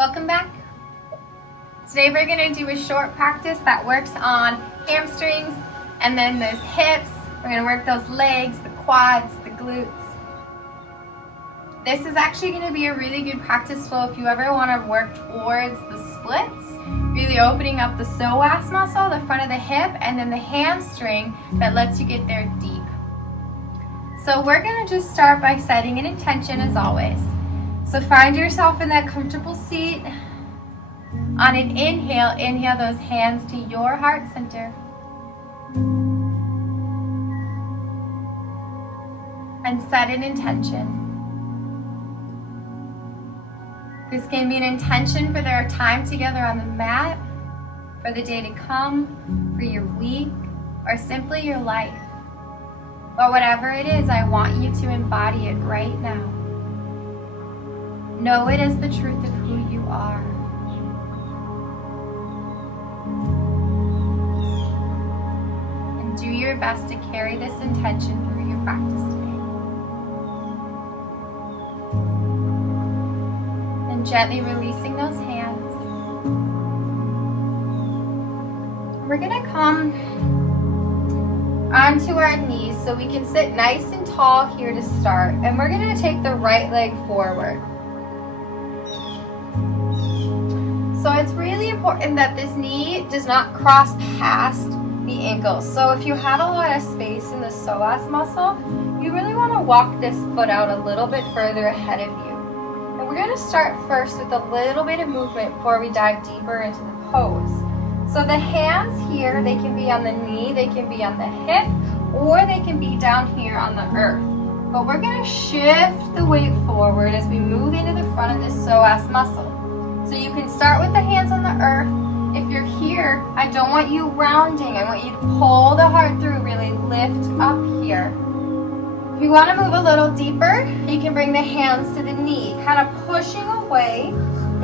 Welcome back. Today we're going to do a short practice that works on hamstrings and then those hips. We're going to work those legs, the quads, the glutes. This is actually going to be a really good practice flow if you ever want to work towards the splits, really opening up the psoas muscle, the front of the hip, and then the hamstring that lets you get there deep. So we're going to just start by setting an intention as always. So find yourself in that comfortable seat. On an inhale, inhale those hands to your heart center. And set an intention. This can be an intention for their time together on the mat, for the day to come, for your week, or simply your life. But whatever it is, I want you to embody it right now. Know it as the truth of who you are. And do your best to carry this intention through your practice today. And gently releasing those hands. We're going to come onto our knees so we can sit nice and tall here to start. And we're going to take the right leg forward. So it's really important that this knee does not cross past the ankle. So if you have a lot of space in the psoas muscle, you really want to walk this foot out a little bit further ahead of you. And we're going to start first with a little bit of movement before we dive deeper into the pose. So the hands here, they can be on the knee, they can be on the hip, or they can be down here on the earth. But we're going to shift the weight forward as we move into the front of this psoas muscle. So you can start with the hands on the earth. If you're here, I don't want you rounding. I want you to pull the heart through, really lift up here. If you want to move a little deeper, you can bring the hands to the knee. Kind of pushing away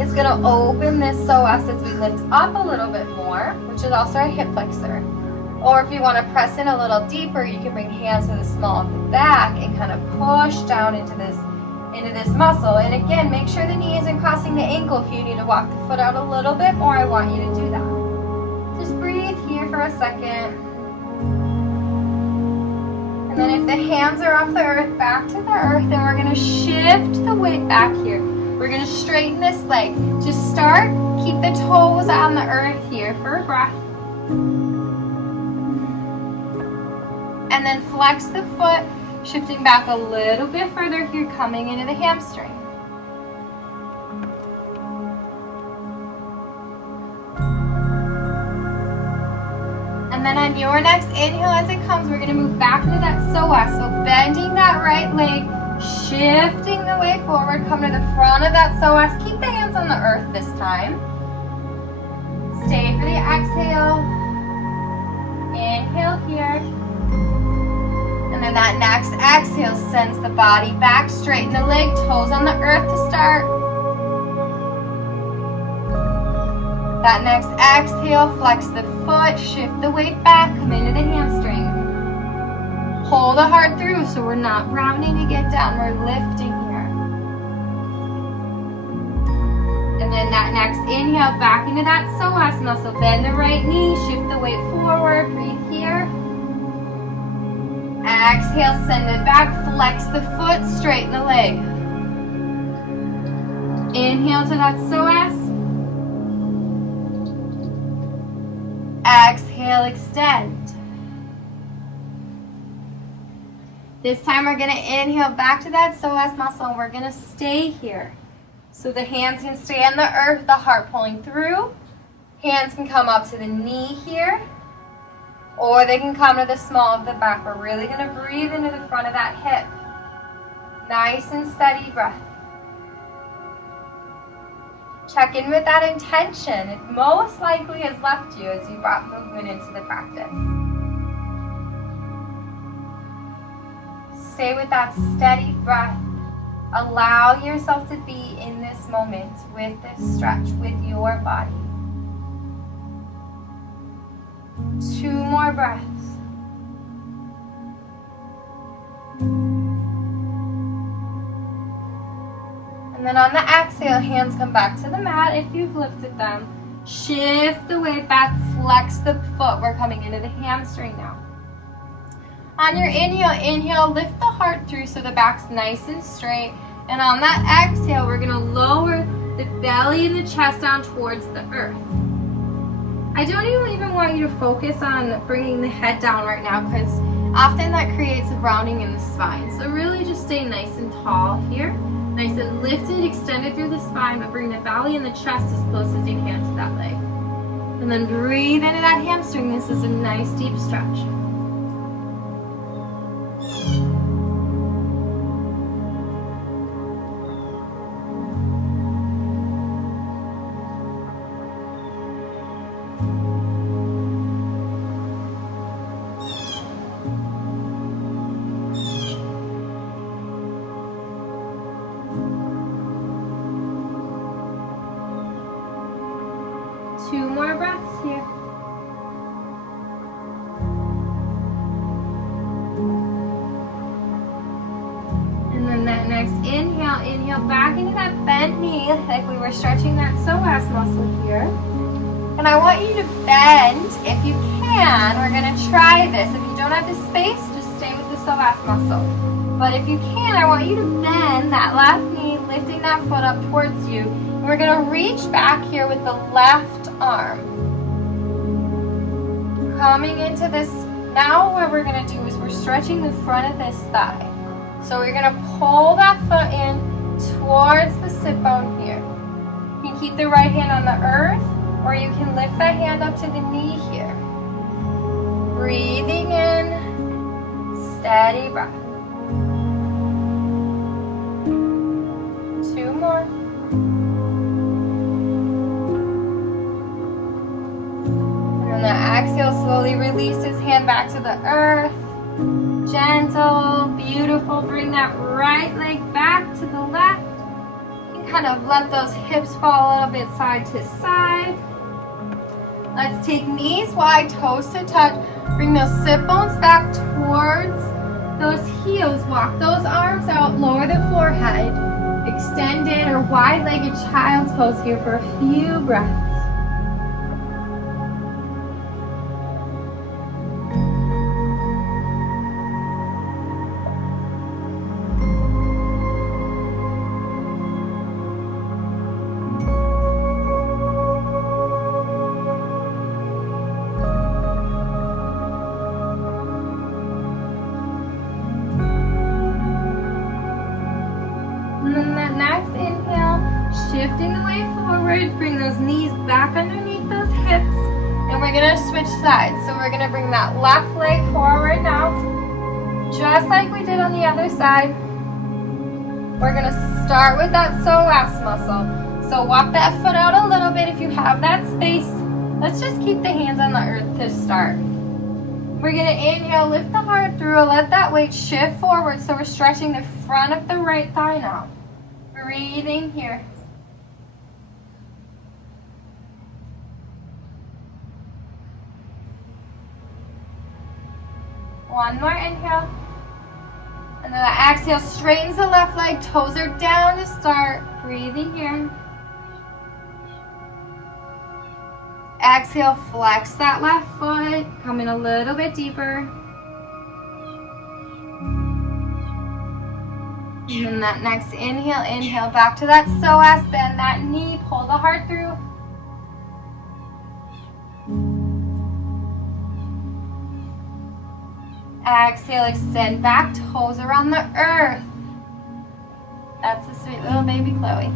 is going to open this psoas as we lift up a little bit more, which is also our hip flexor. Or if you want to press in a little deeper, you can bring hands to the small of the back and kind of push down into this muscle. And again, make sure the knee isn't crossing the ankle. If you need to walk the foot out a little bit more, I want you to do that. Just breathe here for a second. And then if the hands are off the earth, back to the earth, then we're going to shift the weight back here. We're going to straighten this leg. Just start, keep the toes on the earth here for a breath. And then flex the foot, shifting back a little bit further here, coming into the hamstring. And then on your next inhale as it comes, we're going to move back into that psoas. So bending that right leg, shifting the weight forward, come to the front of that psoas. Keep the hands on the earth this time. Stay for the exhale. Inhale here. And then that next exhale sends the body back, straighten the leg, toes on the earth to start. That next exhale, flex the foot, shift the weight back, come into the hamstring. Pull the heart through so we're not rounding to get down, we're lifting here. And then that next inhale, back into that psoas muscle, bend the right knee, shift the weight forward, breathe here. Exhale, send it back, flex the foot, straighten the leg. Inhale to that psoas. Exhale, extend. This time we're going to inhale back to that psoas muscle and we're going to stay here. So the hands can stay on the earth, the heart pulling through. Hands can come up to the knee here. Or they can come to the small of the back. We're really going to breathe into the front of that hip. Nice and steady breath. Check in with that intention. It most likely has left you as you brought movement into the practice. Stay with that steady breath. Allow yourself to be in this moment with this stretch with your body. 2 more breaths. And And then on the exhale, hands come back to the mat if you've lifted them. Shift the weight back, flex the foot. We're coming into the hamstring now. On your inhale, lift the heart through so the back's nice and straight. And on that exhale, we're gonna lower the belly and the chest down towards the earth. I don't even want you to focus on bringing the head down right now because often that creates a rounding in the spine. So really just stay nice and tall here. Nice and lifted, extended through the spine, but bring the belly and the chest as close as you can to that leg. And then breathe into that hamstring. This is a nice deep stretch. Two more breaths here. And then that next inhale back into that bent knee like we were stretching that psoas muscle here. And I want you to bend if you can. We're going to try this. If you don't have the space, just stay with the psoas muscle. But if you can, I want you to bend that left knee, lifting that foot up towards you. And we're going to reach back here with the left arm. Coming into this, now what we're going to do is we're stretching the front of this thigh. So we're going to pull that foot in towards the sit bone here. You can keep the right hand on the earth, or you can lift that hand up to the knee here. Breathing in, steady breath. Two more. And the exhale, slowly release his hand back to the earth. Gentle, beautiful. Bring that right leg back to the left. You can kind of let those hips fall a little bit side to side. Let's take knees wide, toes to touch. Bring those sit bones back towards those heels. Walk those arms out, lower the forehead. Extended or wide-legged child's pose here for a few breaths. Shifting the weight forward, bring those knees back underneath those hips, and we're going to switch sides. So we're going to bring that left leg forward now, just like we did on the other side. We're going to start with that psoas muscle. So walk that foot out a little bit if you have that space. Let's just keep the hands on the earth to start. We're going to inhale, lift the heart through, let that weight shift forward. So we're stretching the front of the right thigh now. Breathing here. One more inhale. And then the exhale straightens the left leg. Toes are down to start. Breathing here. Exhale, flex that left foot. Come in a little bit deeper. And then that next inhale back to that psoas. Bend that knee. Pull the heart through. Exhale, extend back, toes around the earth. That's a sweet little baby Chloe.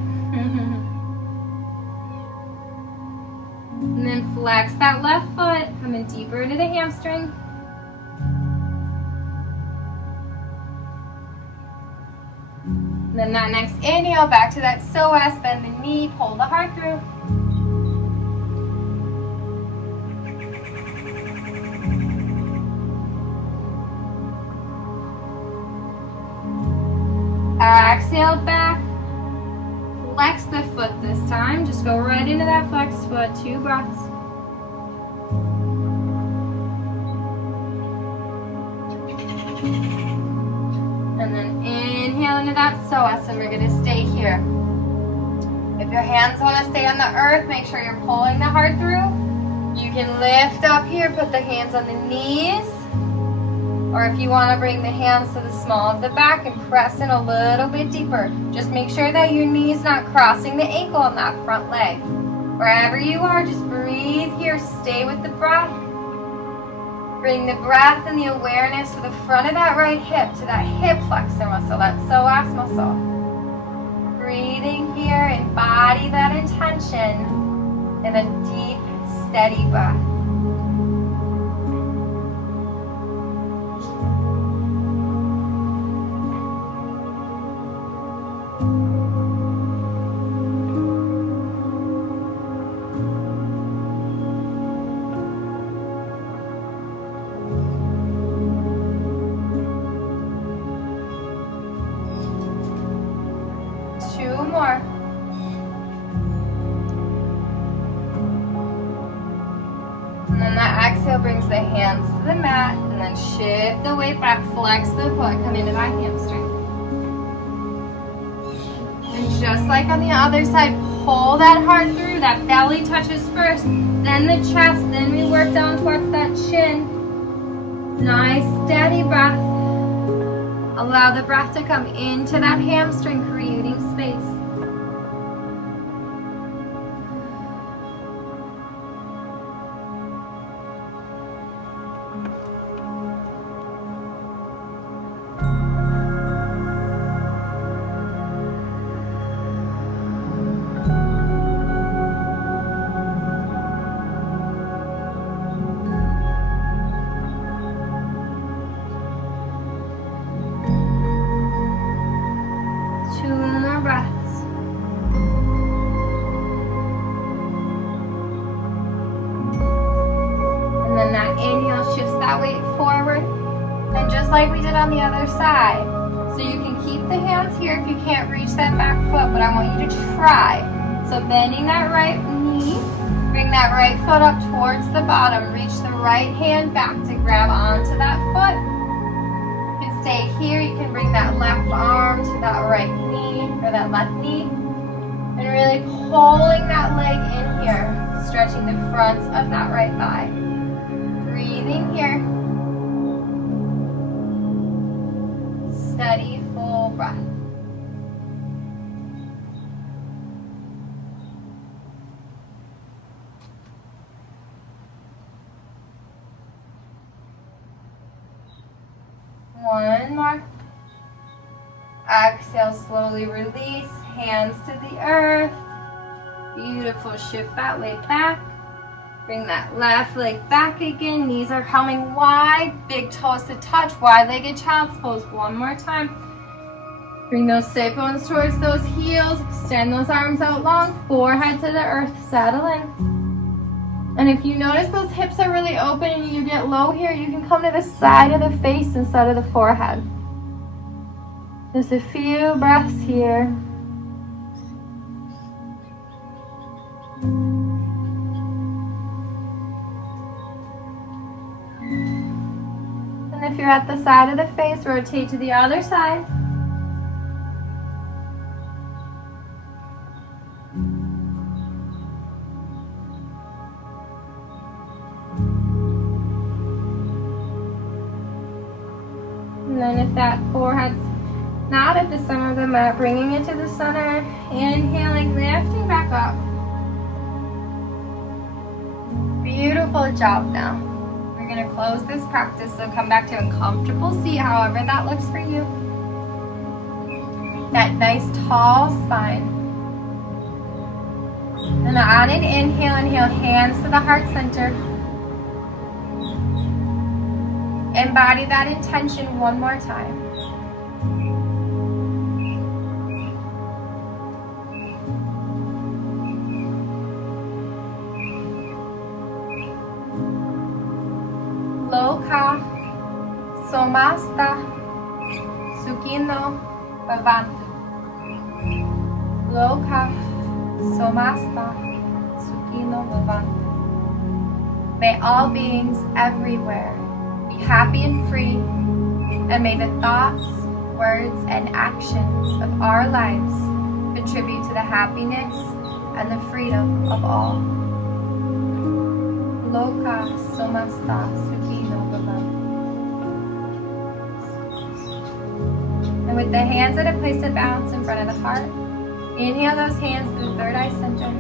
And then flex that left foot, coming deeper into the hamstring. And then that next inhale, back to that psoas, bend the knee, pull the heart through. Exhale back, flex the foot this time. Just go right into that flexed foot, 2 breaths. And then inhale into that psoas, and we're going to stay here. If your hands want to stay on the earth, make sure you're pulling the heart through. You can lift up here, put the hands on the knees. Or if you want to bring the hands to the small of the back and press in a little bit deeper. Just make sure that your knee's not crossing the ankle on that front leg. Wherever you are, just breathe here. Stay with the breath. Bring the breath and the awareness to the front of that right hip, to that hip flexor muscle, that psoas muscle. Breathing here, embody that intention in a deep, steady breath. More. And then that exhale brings the hands to the mat and then shift the weight back, flex the foot, come into that hamstring. And just like on the other side, pull that heart through, that belly touches first, then the chest, then we work down towards that chin. Nice steady breath. Allow the breath to come into that hamstring, creating space. Breaths. And then that inhale shifts that weight forward. And just like we did on the other side. So you can keep the hands here if you can't reach that back foot, but I want you to try. So bending that right knee, bring that right foot up towards the bottom. Reach the right hand back to grab onto that foot. You can stay here. You can bring that left arm to that right knee or that left knee. And really pulling that leg in here, stretching the front of that right thigh. Breathing here. Steady, full breath. One more. Exhale, slowly release, hands to the earth. Beautiful, shift that weight back. Bring that left leg back again, knees are coming wide, big toes to touch, wide-legged child's pose. One more time. Bring those sit bones towards those heels, extend those arms out long, forehead to the earth, settle in. And if you notice those hips are really open and you get low here, you can come to the side of the face instead of the forehead. Just a few breaths here. And if you're at the side of the face, rotate to the other side. And then if that forehead's not at the center of the mat, bringing it to the center, inhaling, lifting back up. Beautiful job now. We're going to close this practice, so come back to a comfortable seat, however that looks for you. That nice tall spine. And on an inhale, hands to the heart center. Embody that intention one more time. Loka somasta sukhino bhavantu. Loka somasta sukhino bhavantu. May all beings everywhere be happy and free, and may the thoughts, words, and actions of our lives the tribute to the happiness and the freedom of all. Loka somasta sukhino bhavantu. And with the hands at a place of balance in front of the heart, inhale those hands to the third eye center.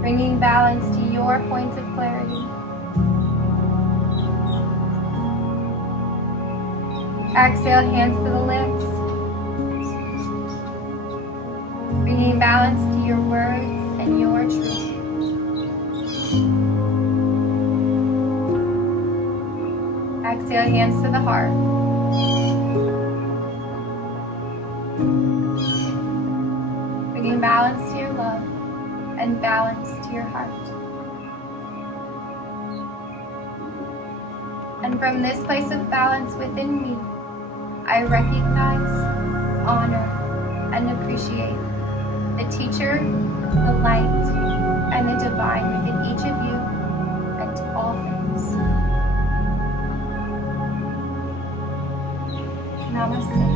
Bringing balance to your point of clarity. Exhale, hands to the lips. Bringing balance to your words and your truth. Exhale, hands to the heart. Bringing balance to your love and balance to your heart. And from this place of balance within me, I recognize, honor, and appreciate the teacher, the light, and the divine within each of you and all things. Namaste.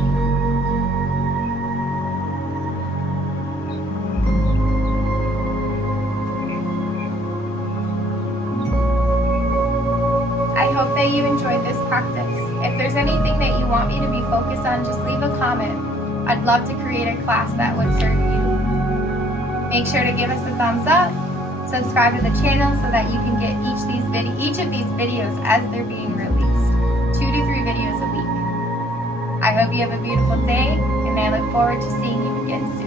I hope that you enjoyed this practice. If there's anything that you want me to be focused on, just leave a comment. I'd love to create a class that would serve you. Make sure to give us a thumbs up, subscribe to the channel so that you can get each of these videos as they're being released. 2 to 3 videos a week. I hope you have a beautiful day, and I look forward to seeing you again soon.